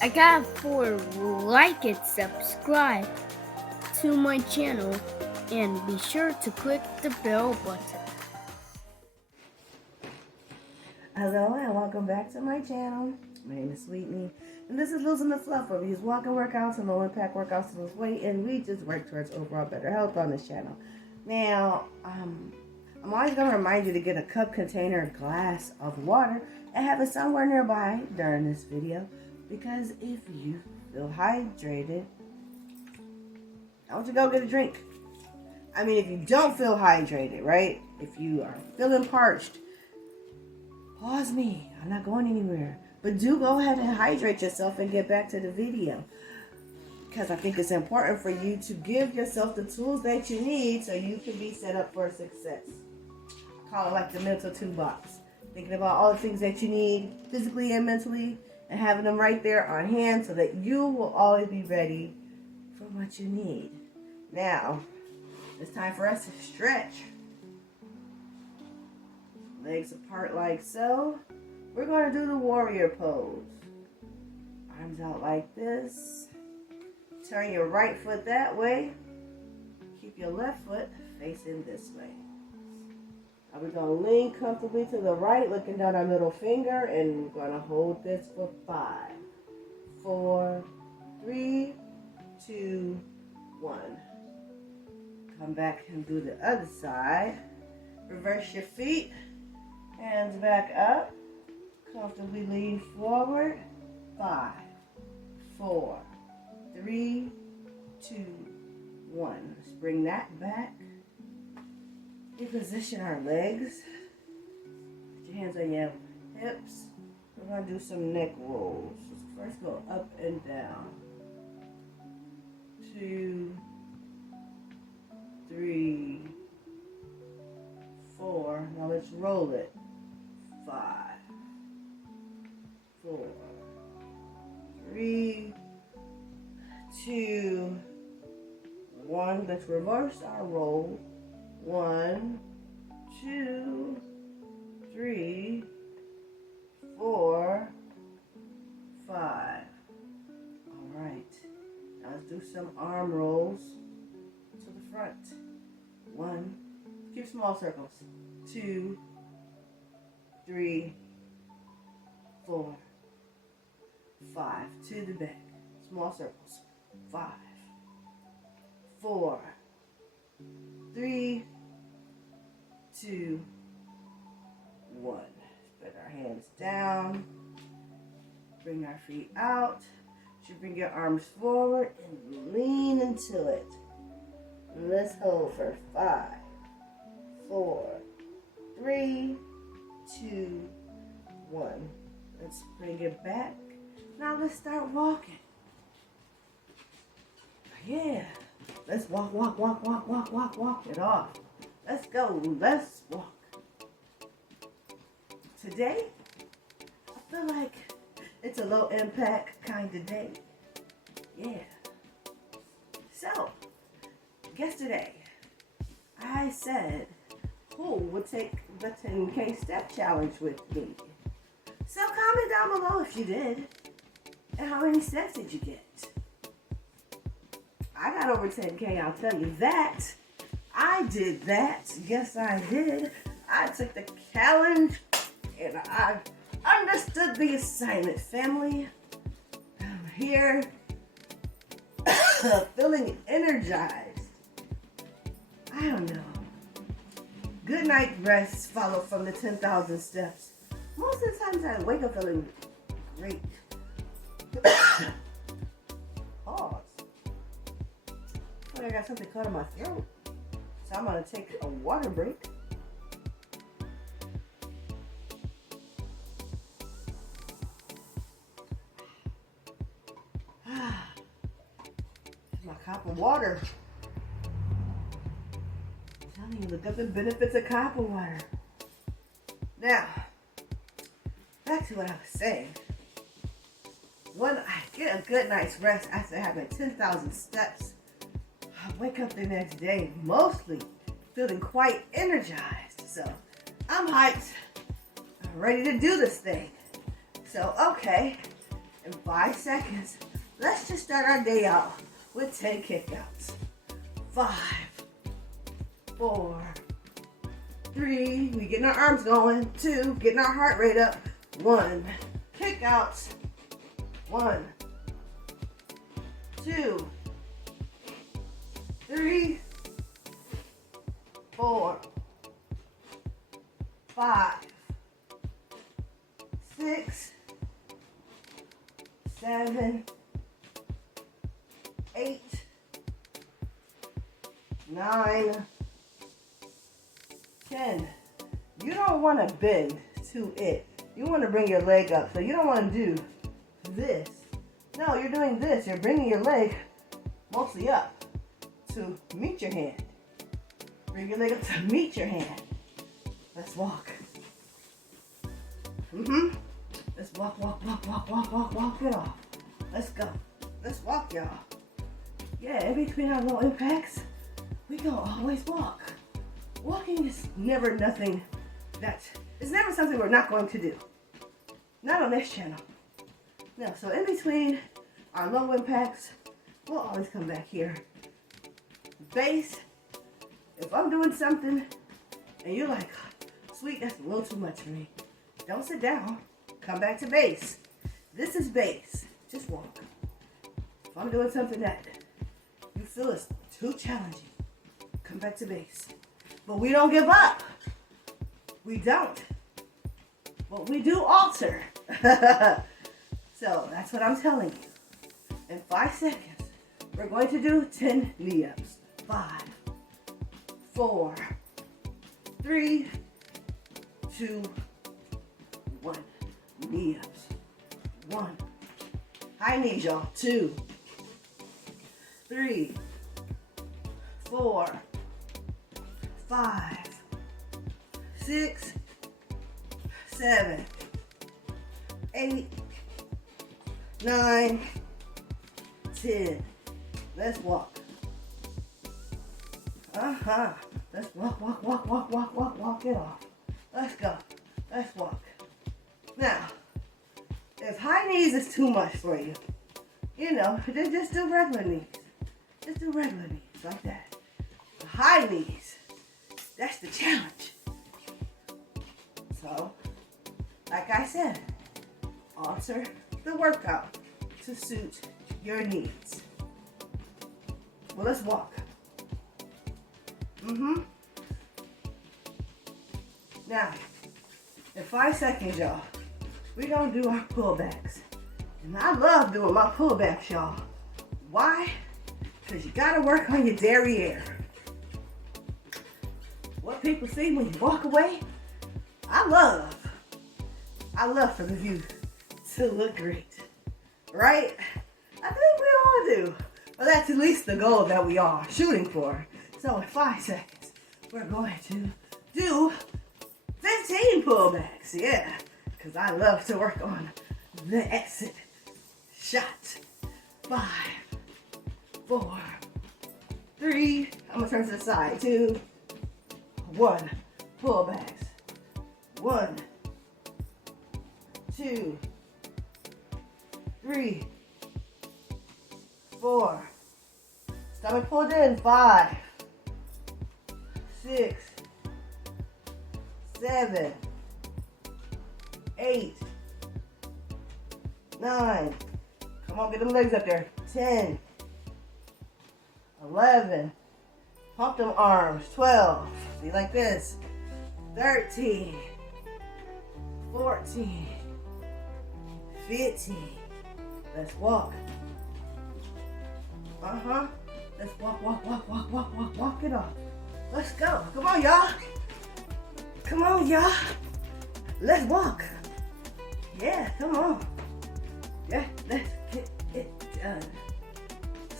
I got for like and subscribe to my channel and be sure to click the bell button. Hello and welcome back to my channel. My name is Sweetney and this is Losing the Fluff, where we use walking workouts and low impact workouts to lose weight, and we just work towards overall better health on this channel. Now, I'm always going to remind you to get a cup, container, glass of water and have it somewhere nearby during this video, because if you feel hydrated, I want you to go get a drink. I mean, if you don't feel hydrated, right? If you are feeling parched, pause me. I'm not going anywhere. But do go ahead and hydrate yourself and get back to the video, because I think it's important for you to give yourself the tools that you need so you can be set up for success. I call it like the mental toolbox. Thinking about all the things that you need physically and mentally and having them right there on hand so that you will always be ready for what you need. Now, it's time for us to stretch. Legs apart like so. We're going to do the warrior pose. Arms out like this. Turn your right foot that way. Keep your left foot facing this way. Now we're going to lean comfortably to the right, looking down our middle finger, and we're going to hold this for 5, 4, 3, 2, 1. Come back and do the other side. Reverse your feet. Hands back up. Comfortably lean forward. 5, 4, 3, 2, 1. Let's bring that back. Reposition our legs. Put your hands on your hips. We're going to do some neck rolls. Let's first go up and down. 2, 3, 4. Now let's roll it. 5, 4, 3, 2, 1. Let's reverse our roll. 1, 2, 3, 4, 5. All right. Now let's do some arm rolls to the front. 1. Keep small circles. 2, 3, 4, 5. To the back. Small circles. 5, 4, 3, 2, 1. Spread our hands down. Bring our feet out. You bring your arms forward and lean into it. And let's hold for 5, 4, 3, 2, 1. Let's bring it back. Now let's start walking. Yeah. Let's walk it off. Let's go. Let's walk. Today, I feel like it's a low impact kind of day. Yeah. So, yesterday, I said, who would take the 10K step challenge with me? So comment down below if you did. And how many steps did you get? I got over 10K, I'll tell you that. I did that. Yes, I did. I took the challenge and I understood the assignment, family. I'm here feeling energized. I don't know. Good night rest followed from the 10,000 steps. Most of the times I wake up feeling great. Pause. I got something caught in my throat. So I'm going to take a water break. My cup of water. I'm telling you, look up the benefits of copper water. Now, back to what I was saying. When I get a good night's rest after having 10,000 steps, I wake up the next day mostly feeling quite energized. So I'm hyped. I'm ready to do this thing. So, okay, in 5 seconds. Let's just start our day out with 10 kickouts. 5, 4, 3, we getting our arms going. 2, getting our heart rate up. 1, kickouts. 1, 2, 3, 4, 5, 6, 7, 8, 9, 10. You don't want to bend to it. You want to bring your leg up. So you don't want to do this. No, you're doing this. You're bringing your leg mostly up to meet your hand. Bring your leg up to meet your hand. Let's walk. Let's walk, walk, walk, walk, walk, walk, walk it off. Let's go. Let's walk, y'all. Yeah, in between our low impacts, we gonna always walk. Walking is never nothing it's never something we're not going to do. Not on this channel. No, so in between our low impacts, we'll always come back here. Base, if I'm doing something and you're like, sweet, that's a little too much for me. Don't sit down. Come back to base. This is base. Just walk. If I'm doing something that you feel is too challenging, come back to base. But we don't give up. We don't. But we do alter. So that's what I'm telling you. In 5 seconds, we're going to do 10 knee-ups. 5, 4, 3, 2, 1. Knee-ups. 1. High knees, y'all. 2, 3, 4, 5, 6, 7, 8, 9, 10. Let's walk. Let's walk, walk, walk, walk, walk, walk, walk it off. Let's go. Let's walk. Now, if high knees is too much for you, just do regular knees. Just do regular knees like that. The high knees, that's the challenge. So, like I said, alter the workout to suit your needs. Well, let's walk. Now, in 5 seconds, y'all, we're gonna do our pullbacks. And I love doing my pullbacks, y'all. Why? Because you gotta work on your derriere. What people see when you walk away, I love for the view to look great. Right? I think we all do. But that's at least the goal that we are shooting for. So in 5 seconds, we're going to do 15 pullbacks. Yeah, because I love to work on the exit shot. 5, 4, 3, I'm gonna turn to the side. 2, 1, pullbacks. 1, 2, 3, 4. Stomach pulled in. 5, 6, 7, 8, 9. Come on, get them legs up there. 10, 11. Pump them arms. 12. Be like this. 13, 14, 15. Let's walk. Let's walk, walk, walk, walk, walk, walk, walk it off. Let's go. Come on, y'all. Come on, y'all. Let's walk. Yeah, come on. Yeah, let's get it done.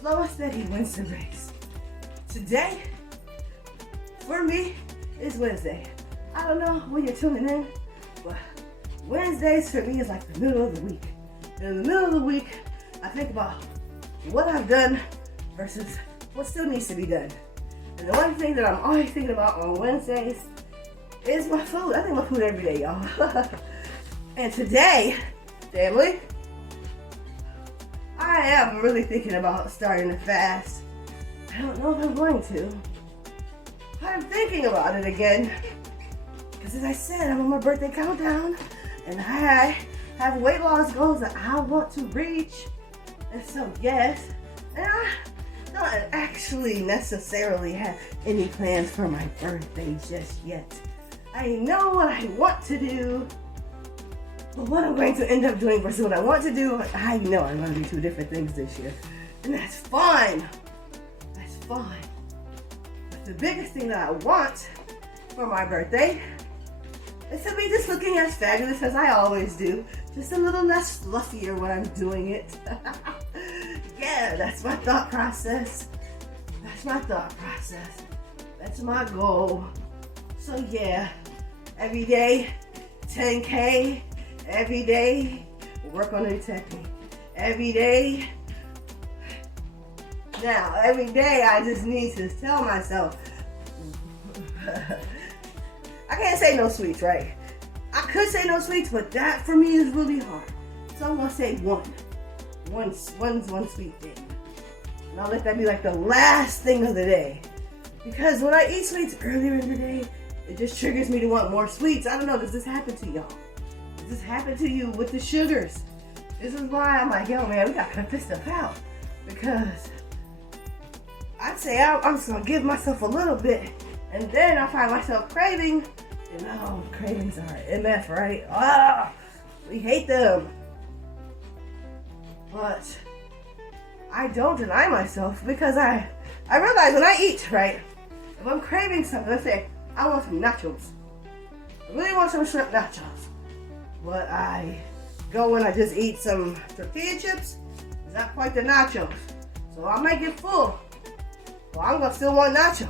Slow and steady wins the race. Today, for me, is Wednesday. I don't know when you're tuning in, but Wednesdays for me is like the middle of the week. In the middle of the week, I think about what I've done versus what still needs to be done. And the one thing that I'm always thinking about on Wednesdays is my food. I think my food every day, y'all. And today, family, I am really thinking about starting to fast. I don't know if I'm going to. I'm thinking about it again. Because as I said, I'm on my birthday countdown. And I have weight loss goals that I want to reach. And so, yes. And I don't actually necessarily have any plans for my birthday just yet. I know what I want to do. But what I'm going to end up doing versus what I want to do, I know I'm going to do two different things this year. And that's fine. That's fine. But the biggest thing that I want for my birthday is to be just looking as fabulous as I always do. Just a little less fluffier when I'm doing it. Yeah, that's my thought process. That's my thought process. That's my goal. So yeah, every day, 10K. Every day, work on a new technique. Every day. Now, every day I just need to tell myself, I can't say no sweets, right? I could say no sweets, but that for me is really hard. So I'm gonna say one sweet thing. And I'll let that be like the last thing of the day. Because when I eat sweets earlier in the day, it just triggers me to want more sweets. I don't know, does this happen to y'all? Does this happen to you with the sugars? This is why I'm like, yo man, we gotta cut this stuff out. Because I'd say I'm just gonna give myself a little bit, and then I find myself craving, and cravings are MF, right? We hate them. But I don't deny myself because I realize when I eat, right, if I'm craving something, let's say I want some nachos. I really want some shrimp nachos. But I go and I just eat some tortilla chips. It's not quite the nachos. So I might get full. Well, I'm gonna still want nachos.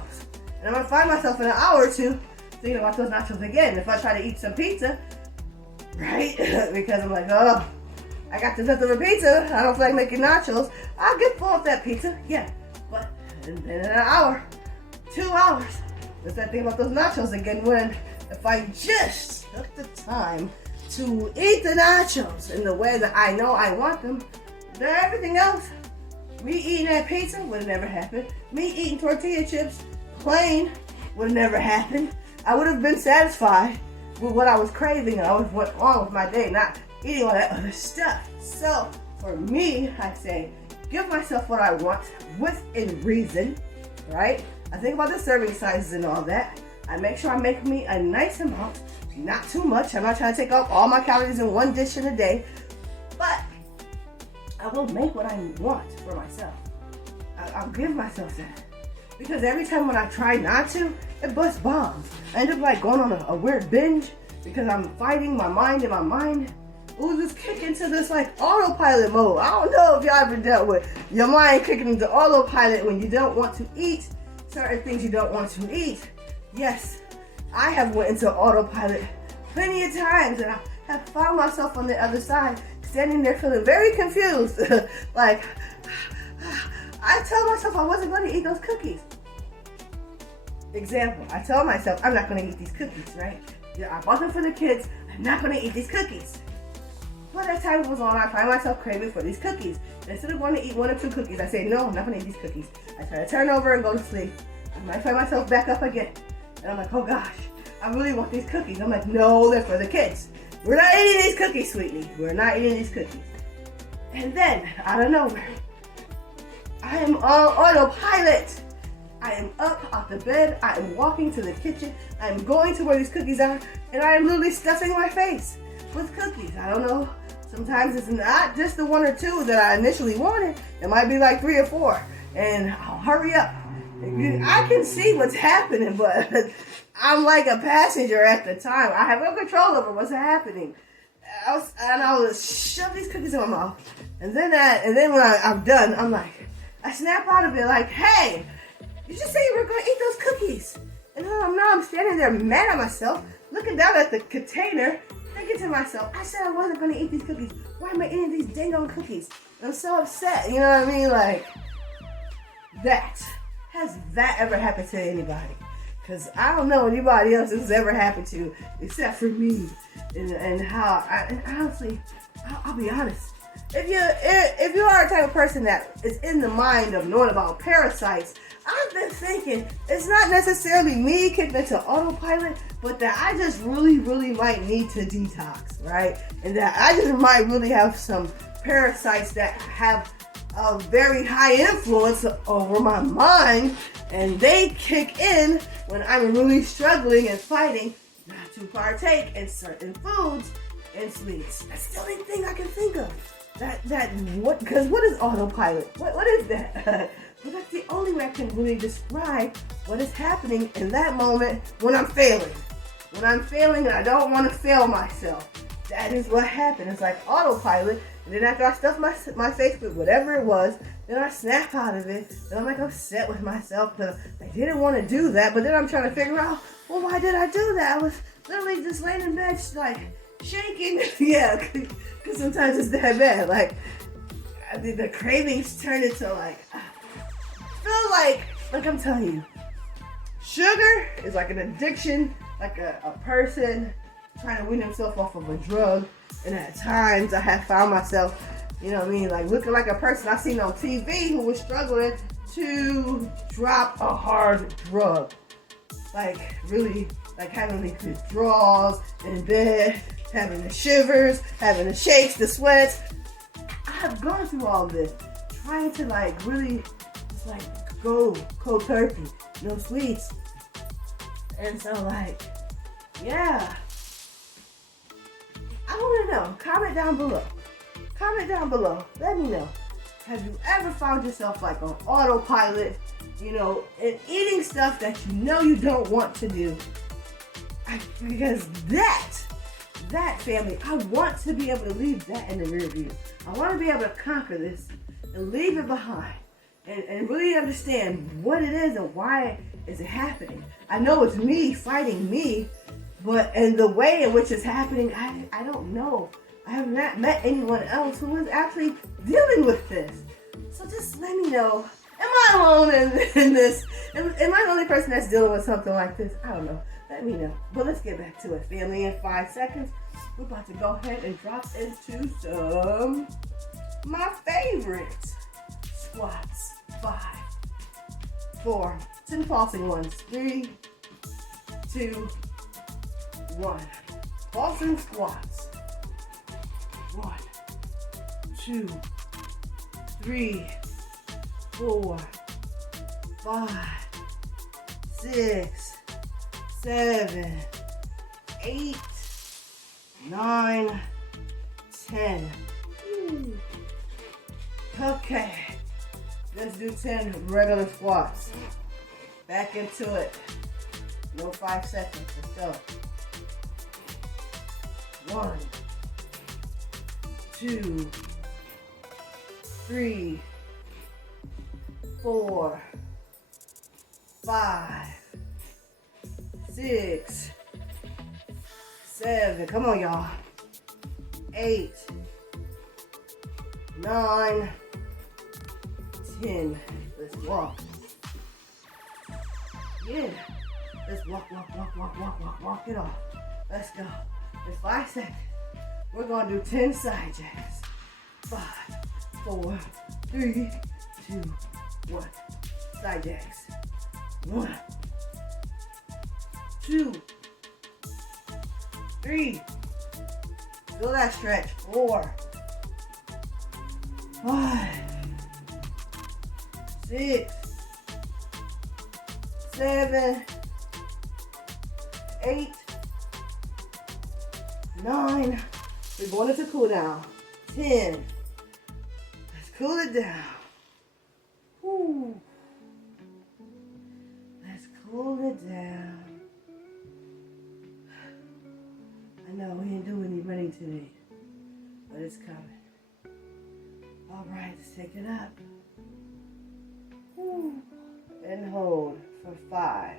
And I'm gonna find myself in an hour or two thinking about those nachos again. If I try to eat some pizza, right? Because I'm like, oh, I got this leftover pizza. I don't feel like making nachos. I'll get full of that pizza. Yeah. But in an hour, 2 hours, let's not think about those nachos again when if I just took the time to eat the nachos in the way that I know I want them, then everything else, me eating that pizza would have never happened. Me eating tortilla chips plain would have never happened. I would have been satisfied with what I was craving and I would have went on with my day, not eating all that other stuff. So for me, I say, give myself what I want within reason, right? I think about the serving sizes and all that. I make sure I make me a nice amount, not too much. I'm not trying to take up all my calories in one dish in a day, but I will make what I want for myself. I'll give myself that. Because every time when I try not to, it busts bombs. I end up like going on a weird binge because I'm fighting my mind and my mind will just kick into this like autopilot mode. I don't know if y'all ever dealt with your mind kicking into autopilot when you don't want to eat certain things you don't want to eat. Yes, I have went into autopilot plenty of times and I have found myself on the other side standing there feeling very confused. Like, I told myself I wasn't going to eat those cookies. Example, I told myself I'm not going to eat these cookies, right? Yeah, I bought them for the kids. I'm not going to eat these cookies. But as time goes on, I find myself craving for these cookies. And instead of going to eat 1 or 2 cookies, I say, no, I'm not going to eat these cookies. I try to turn over and go to sleep. I might find myself back up again. And I'm like, oh gosh, I really want these cookies. I'm like, no, they're for the kids. We're not eating these cookies, sweetie. We're not eating these cookies. And then, out of nowhere, I am on autopilot. I am up off the bed. I am walking to the kitchen. I am going to where these cookies are. And I am literally stuffing my face with cookies. I don't know. Sometimes it's not just the 1 or 2 that I initially wanted. It might be like 3 or 4. And I'll hurry up. I can see what's happening, but I'm like a passenger at the time. I have no control over what's happening. I will shove these cookies in my mouth. And then when I'm done, I'm like, I snap out of it like, hey, you just said you were going to eat those cookies. And now I'm standing there mad at myself, looking down at the container, thinking to myself, I said I wasn't going to eat these cookies. Why am I eating these dang on cookies? I'm so upset. You know what I mean? Like, that. Has that ever happened to anybody? Because I don't know anybody else this has ever happened to except for me. And how, and honestly, I'll be honest. if you are a type of person that is in the mind of knowing about parasites, I've been thinking it's not necessarily me kicking into autopilot, but that I just really, really might need to detox, right? And that I just might really have some parasites that have a very high influence over my mind, and they kick in when I'm really struggling and fighting not to partake in certain foods and sweets. That's the only thing I can think of. Because what is autopilot? What is that? But that's the only way I can really describe what is happening in that moment when I'm failing. When I'm failing and I don't want to fail myself. That is what happened. It's like autopilot. And then after I stuff my face with whatever it was, then I snap out of it. Then I'm like upset with myself because I didn't want to do that. But then I'm trying to figure out, well, why did I do that? I was literally just laying in bed just like shaking. Yeah, because sometimes it's that bad. Like, the cravings turn into like, feel like I'm telling you, sugar is like an addiction, like a person trying to wean himself off of a drug. And at times I have found myself, you know what I mean, like looking like a person I seen on TV who was struggling to drop a hard drug. Like really, like having these withdrawals in bed, having the shivers, having the shakes, the sweats. I have gone through all this, trying to like really just like go cold turkey, no sweets. And so like, yeah. I want to know. Comment down below. Comment down below. Let me know. Have you ever found yourself like on autopilot, you know, and eating stuff that you know you don't want to do? Because that family, I want to be able to leave that in the rear view. I want to be able to conquer this and leave it behind and really understand what it is and why is it happening. I know it's me fighting me, but in the way in which it's happening, I don't know. I have not met anyone else who is actually dealing with this. So just let me know. Am I alone in this? Am I the only person that's dealing with something like this? I don't know. Let me know. But let's get back to it, family. In 5 seconds, we're about to go ahead and drop into some my favorites. Squats. 5, 4, 10 pulsing ones. 3, 2, 1. Pulsing squats. 1, 2, 3, 4, 5, 6, 7, 8, 9, 10. Ooh. Okay. Let's do 10 regular squats. Back into it. No 5 seconds. Let's go. 1, 2, 3, 4, 5, 6, 7. Come on, y'all. 8, 9, 10. Let's walk. Yeah. Let's walk it off. Let's go. In 5 seconds, we're going to do 10 side jacks. 5, 4, 3, 2, 1. Side jacks. 1, 2, 3. Feel that stretch. 4, 5, 6, 7, 8, 9. We're going into cool down. 10. Let's cool it down. Whew. Let's cool it down. I know we didn't do any running today, but it's coming. All right, let's take it up. Whew. And hold for 5,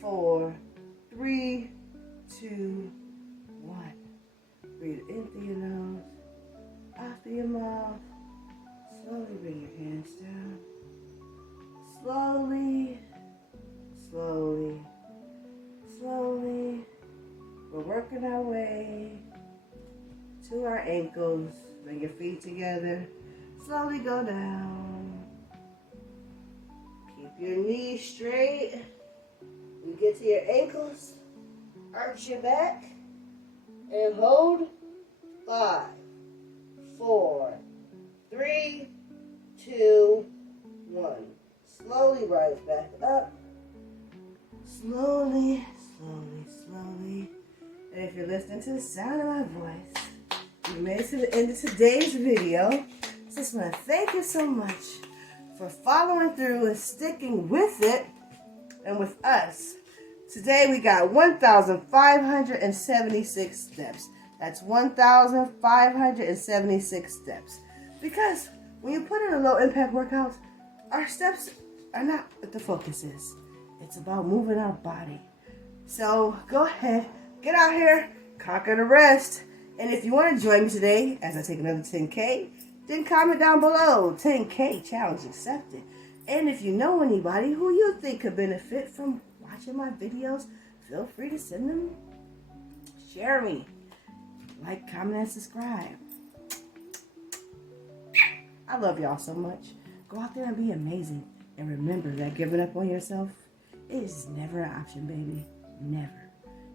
4, 3, 2, 1. Breathe in through your nose, out through your mouth. Slowly bring your hands down. Slowly, slowly, slowly. We're working our way to our ankles. Bring your feet together. Slowly go down. Keep your knees straight. You get to your ankles. Arch your back. And hold. 5, 4, 3, 2, 1. Slowly rise back up. Slowly, slowly, slowly. And if you're listening to the sound of my voice, you made it to the end of today's video. I just want to thank you so much for following through and sticking with it and with us. Today we got 1,576 steps. That's 1,576 steps. Because when you put in a low impact workout, our steps are not what the focus is. It's about moving our body. So go ahead, get out here, conquer the rest. And if you want to join me today as I take another 10K, then comment down below. 10K challenge accepted. And if you know anybody who you think could benefit from watching my videos, feel free to send them. Share me. Like, comment, and subscribe. I love y'all so much. Go out there and be amazing. And remember that giving up on yourself is never an option, baby. Never.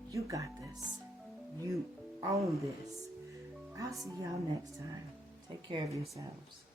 You got this. You own this. I'll see y'all next time. Take care of yourselves.